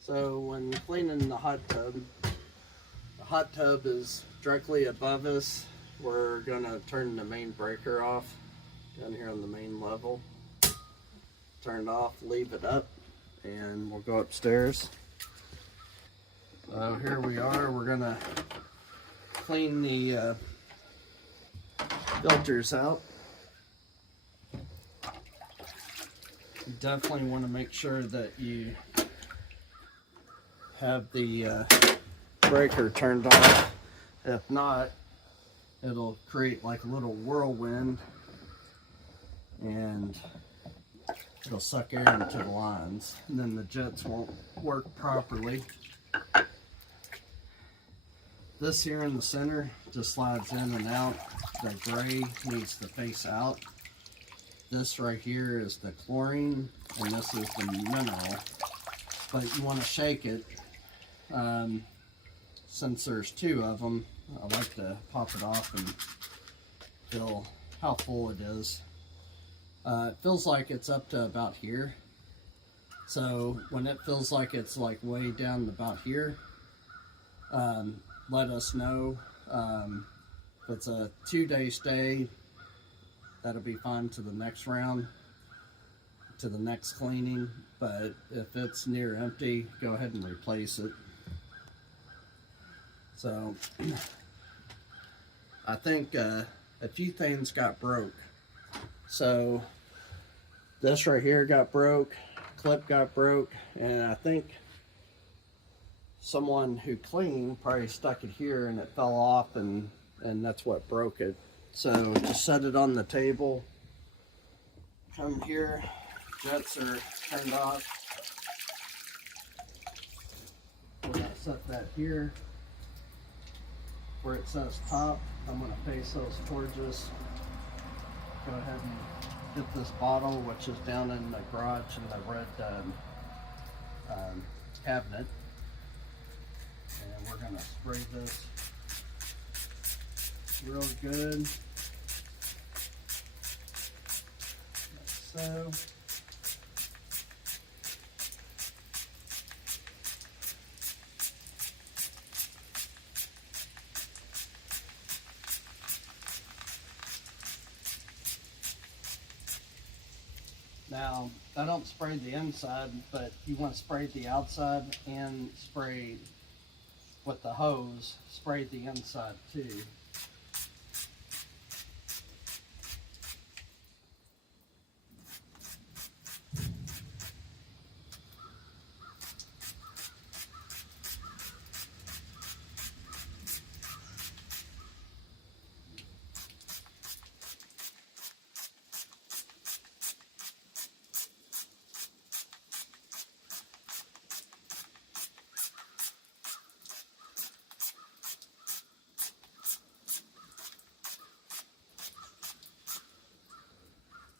So when cleaning the hot tub is directly above us. We're gonna turn the main breaker off down here on the main level. Turn it off, leave it up, and we'll go upstairs. So here we are. We're gonna clean the filters out. You definitely want to make sure that you have the breaker turned off. If not, it'll create like a little whirlwind and it'll suck air into the lines, and then the jets won't work properly. This here in the center just slides in and out. The gray needs to face out. This right here is the chlorine, and this is the mineral. But you want to shake it. Since there's two of them, I like to pop it off and feel how full it is. It feels like it's up to about here. So when it feels like it's like way down about here, let us know. If it's a 2-day stay, that'll be fine to the next round, to the next cleaning. But if it's near empty, go ahead and replace it. So I think a few things got broke. So this right here got broke, clip got broke, and I think someone who cleaned probably stuck it here and it fell off, and that's what broke it. So just set it on the table. Come here, jets are turned off. We're gonna set that here where it says top. I'm gonna face those towards us. Go ahead and get this bottle, which is down in the garage in the red cabinet. And we're gonna spray this real good, like so. Now, I don't spray the inside, but you want to spray the outside and spray with the hose, spray the inside too.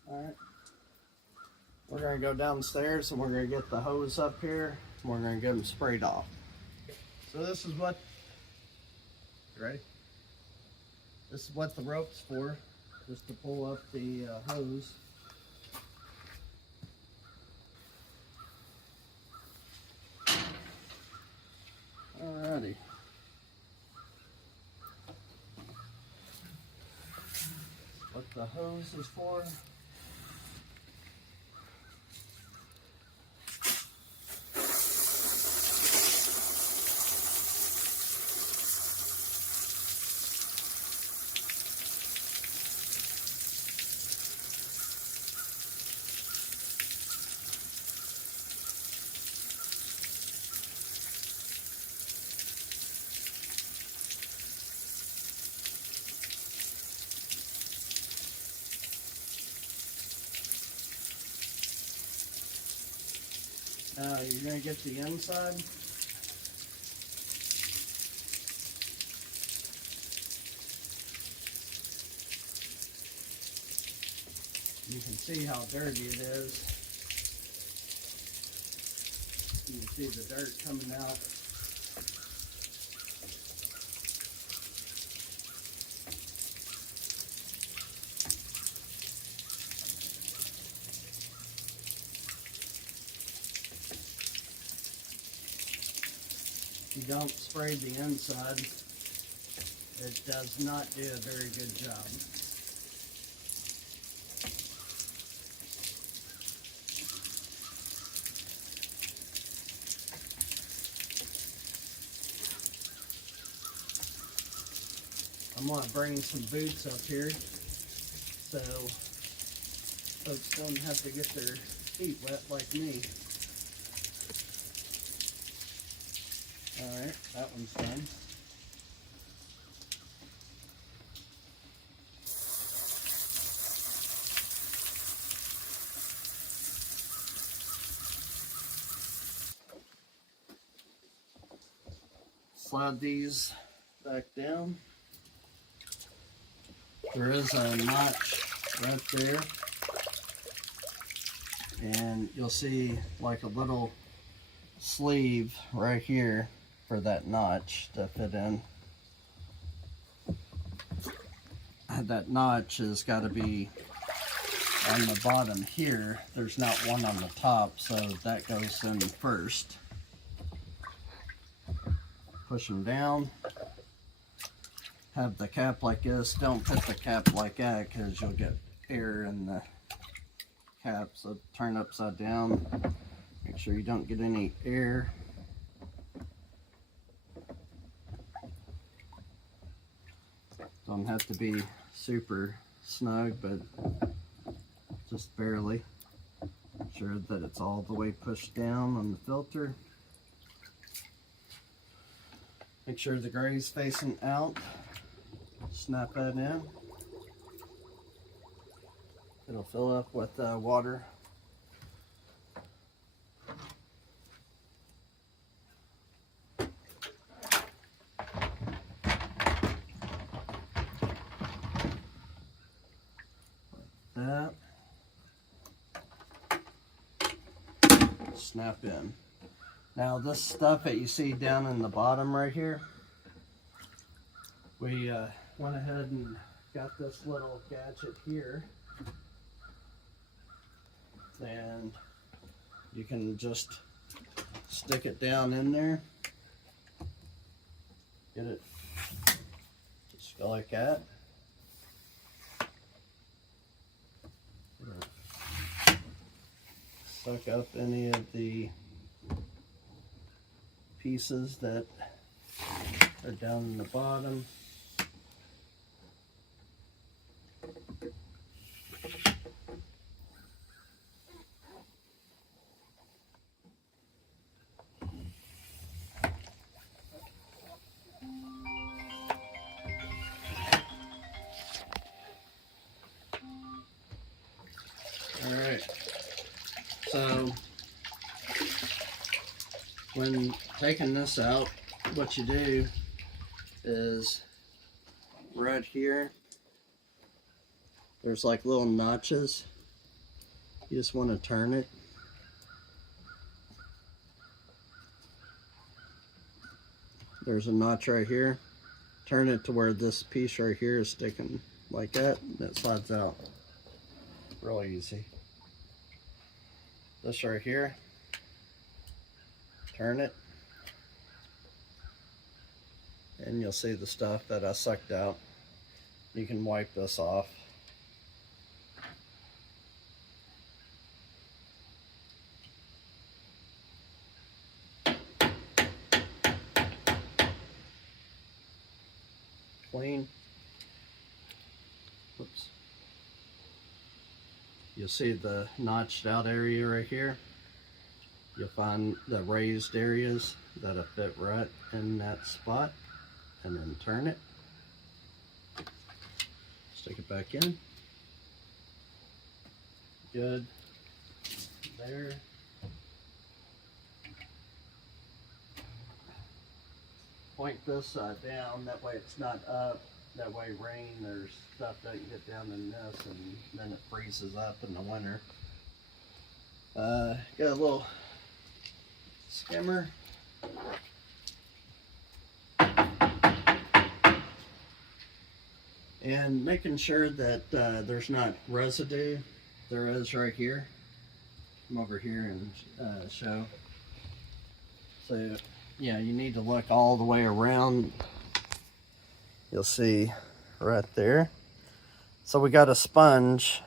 Alright, we're going to go downstairs and we're going to get the hose up here and we're going to get them sprayed off. So this is what, you ready? This is what the rope's for, just to pull up the hose. Alrighty. What the hose is for. You're going to get the inside. You can see how dirty it is. You can see the dirt coming out. you don't spray the inside, it does not do a very good job. I'm going to bring some boots up here so folks don't have to get their feet wet like me. Alright, that one's done. Slide these back down. There is a notch right there, and you'll see like a little sleeve right here for that notch to fit in. That notch has got to be on the bottom here. There's not one on the top, so that goes in first. Push them down. Have the cap like this. Don't put the cap like that because you'll get air in the cap. So turn upside down. Make sure you don't get any air. Don't have to be super snug, but just barely. Make sure that it's all the way pushed down on the filter. Make sure the gray is facing out. Snap that in. It'll fill up with water. Like that. Snap in. Now this stuff that you see down in the bottom right here, we went ahead and got this little gadget here, and you can just stick it down in there, get it just go like that. Suck up any of the pieces that are down in the bottom. Alright, so when taking this out, what you do is right here, there's like little notches. You just want to turn it. There's a notch right here. Turn it to where this piece right here is sticking like that, and it slides out. Really easy. This right here, turn it, and you'll see the stuff that I sucked out. You can wipe this off. Clean. Whoops. You'll see the notched out area right here. You'll find the raised areas that'll fit right in that spot, and then turn it. Stick it back in. Good. There. Point this side down, that way it's not up. That way rain or stuff doesn't get down in this, and then it freezes up in the winter. Got a little skimmer. And making sure that there's not residue. There is right here. Come over here and show. So you need to look all the way around. You'll see right there. So we got a sponge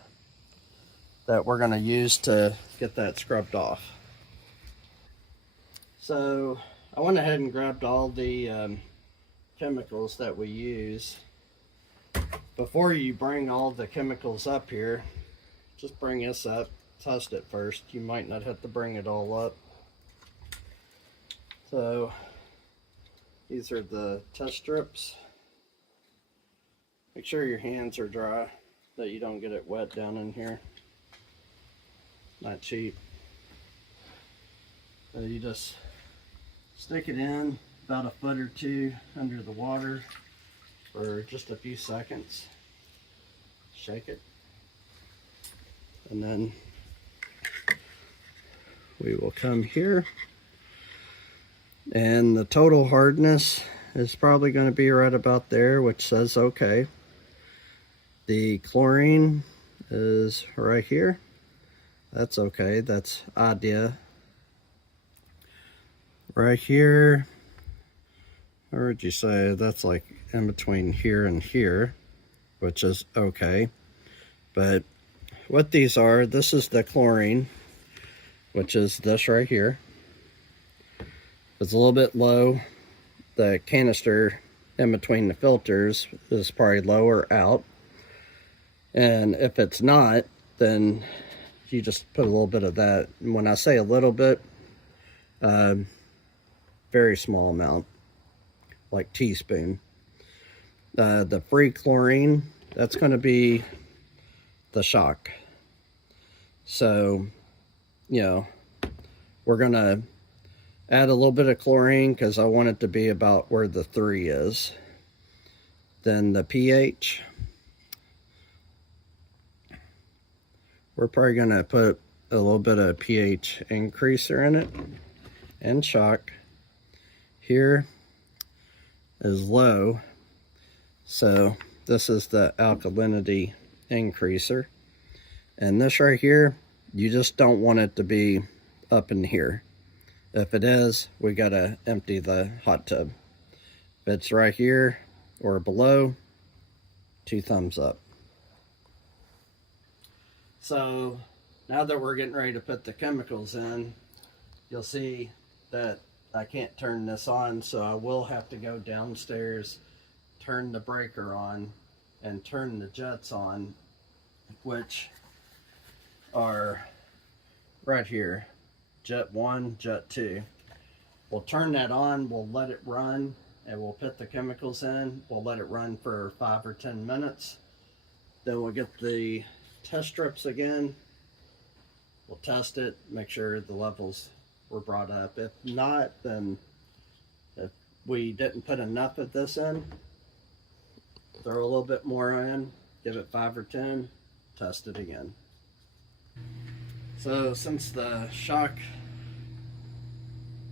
that we're going to use to get that scrubbed off. So I went ahead and grabbed all the chemicals that we use. Before you bring all the chemicals up here, just bring this up, test it first. You might not have to bring it all up. So these are the test strips. Make sure your hands are dry, that you don't get it wet down in here. Not cheap. So you just stick it in about a foot or two under the water for just a few seconds. Shake it. And then we will come here. And the total hardness is probably going to be right about there, which says okay. The chlorine is right here. That's okay. That's idea. Right here, or would you say that's like in between here and here, which is okay. But what these are, this is the chlorine, which is this right here. It's a little bit low. The canister in between the filters is probably lower out. And if it's not, then you just put a little bit of that. And when I say a little bit, very small amount, like teaspoon. The free chlorine, that's going to be the shock. So, we're going to add a little bit of chlorine because I want it to be about where the 3 is. Then the pH, we're probably going to put a little bit of pH increaser in it, and shock. Here is low, so this is the alkalinity increaser. And this right here, you just don't want it to be up in here. If it is, we gotta empty the hot tub. If it's right here or below, 2 thumbs up. So now that we're getting ready to put the chemicals in, you'll see that I can't turn this on, so I will have to go downstairs, turn the breaker on, and turn the jets on, which are right here. Jet 1, jet 2. We'll turn that on, we'll let it run, and we'll put the chemicals in. We'll let it run for 5 or 10 minutes. Then we'll get the test strips again. We'll test it, make sure the levels were brought up. If not, then if we didn't put enough of this in, throw a little bit more in, give it 5 or 10, test it again. So since the shock,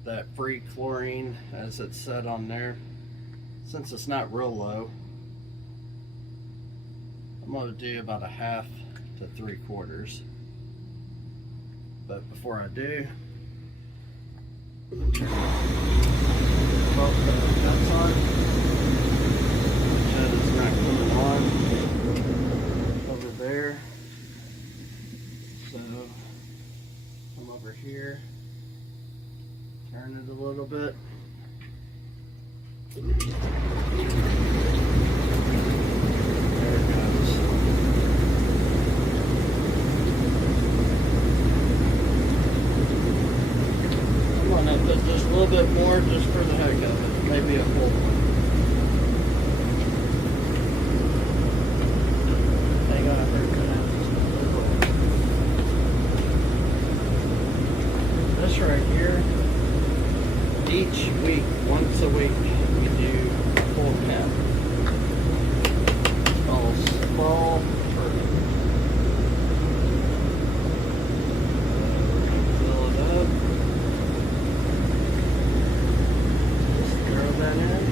that free chlorine, as it said on there, since it's not real low, I'm going to do about 1/2 to 3/4. But before I do, both the jets on. Jet is not coming on over there. So come over here, turn it a little bit. There it goes. I'm gonna put just a little bit more just for the heck of it, maybe a full one. Hang on, they're gonna have this right here. Each week, once a week, we do a full cap. It's called small turtle. Fill it up. Just throw that in.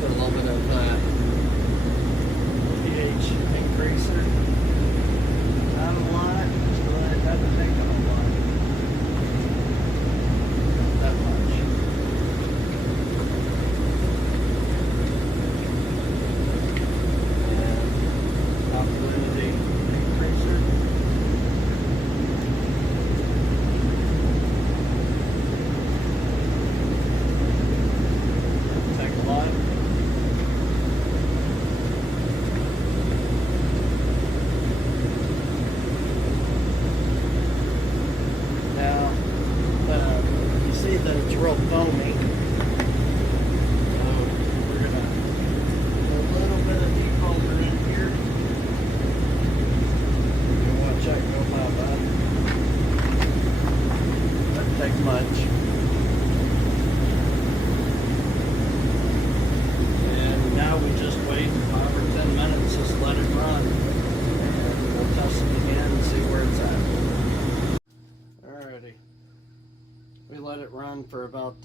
Put a little bit of pH run for about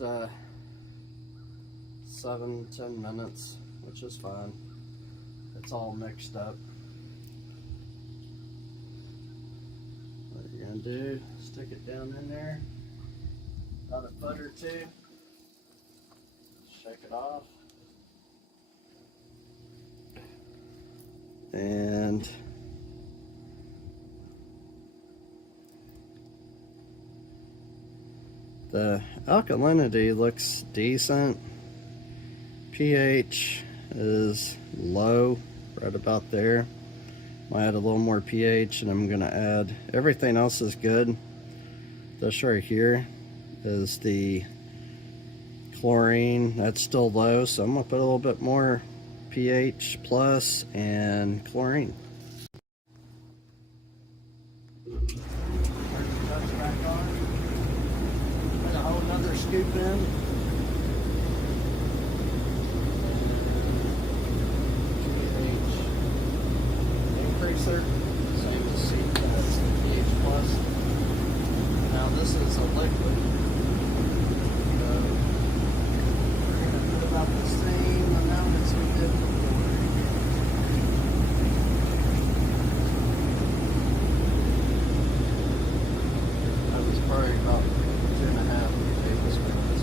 7-10 minutes, which is fine. It's all mixed up. What you're gonna do, stick it down in there, about a foot or two, shake it off, and the alkalinity looks decent. pH is low, right about there. Might add a little more pH, and I'm gonna add, everything else is good. This right here is the chlorine, that's still low, so I'm gonna put a little bit more pH plus and chlorine. Turn the touch back on. Put a whole nother scoop in. Increaser, same as C, that's the pH plus. Now this is a liquid. So we're going to put about the same amount as we did before. That was probably about 2.5 tablespoons.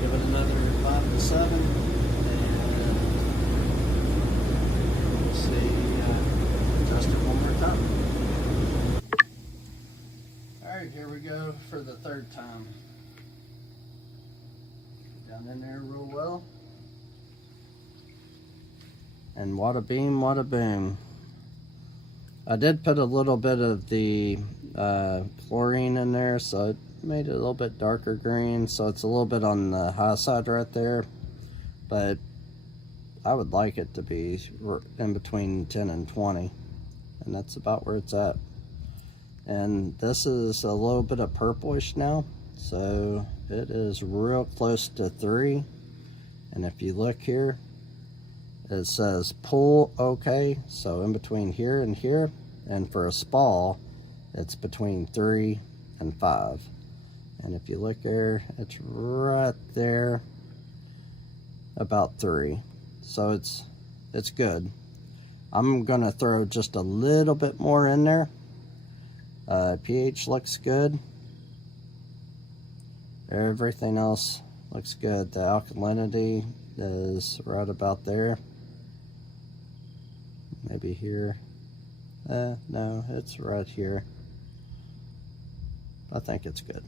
Give it another 5 to 7. Alright, here we go for the third time. Down in there real well. And wada beam, wada boom. I did put a little bit of the chlorine in there, so it made it a little bit darker green, so it's a little bit on the high side right there. But I would like it to be in between 10 and 20. And that's about where it's at. And this is a little bit of purplish now, so it is real close to 3. And if you look here, it says pull okay, so in between here and here. And for a spall, it's between 3 and 5. And if you look there, it's right there, about 3. So it's good. I'm gonna throw just a little bit more in there. pH looks good. Everything else looks good. The alkalinity is right about there. Maybe here. No, it's right here. I think it's good.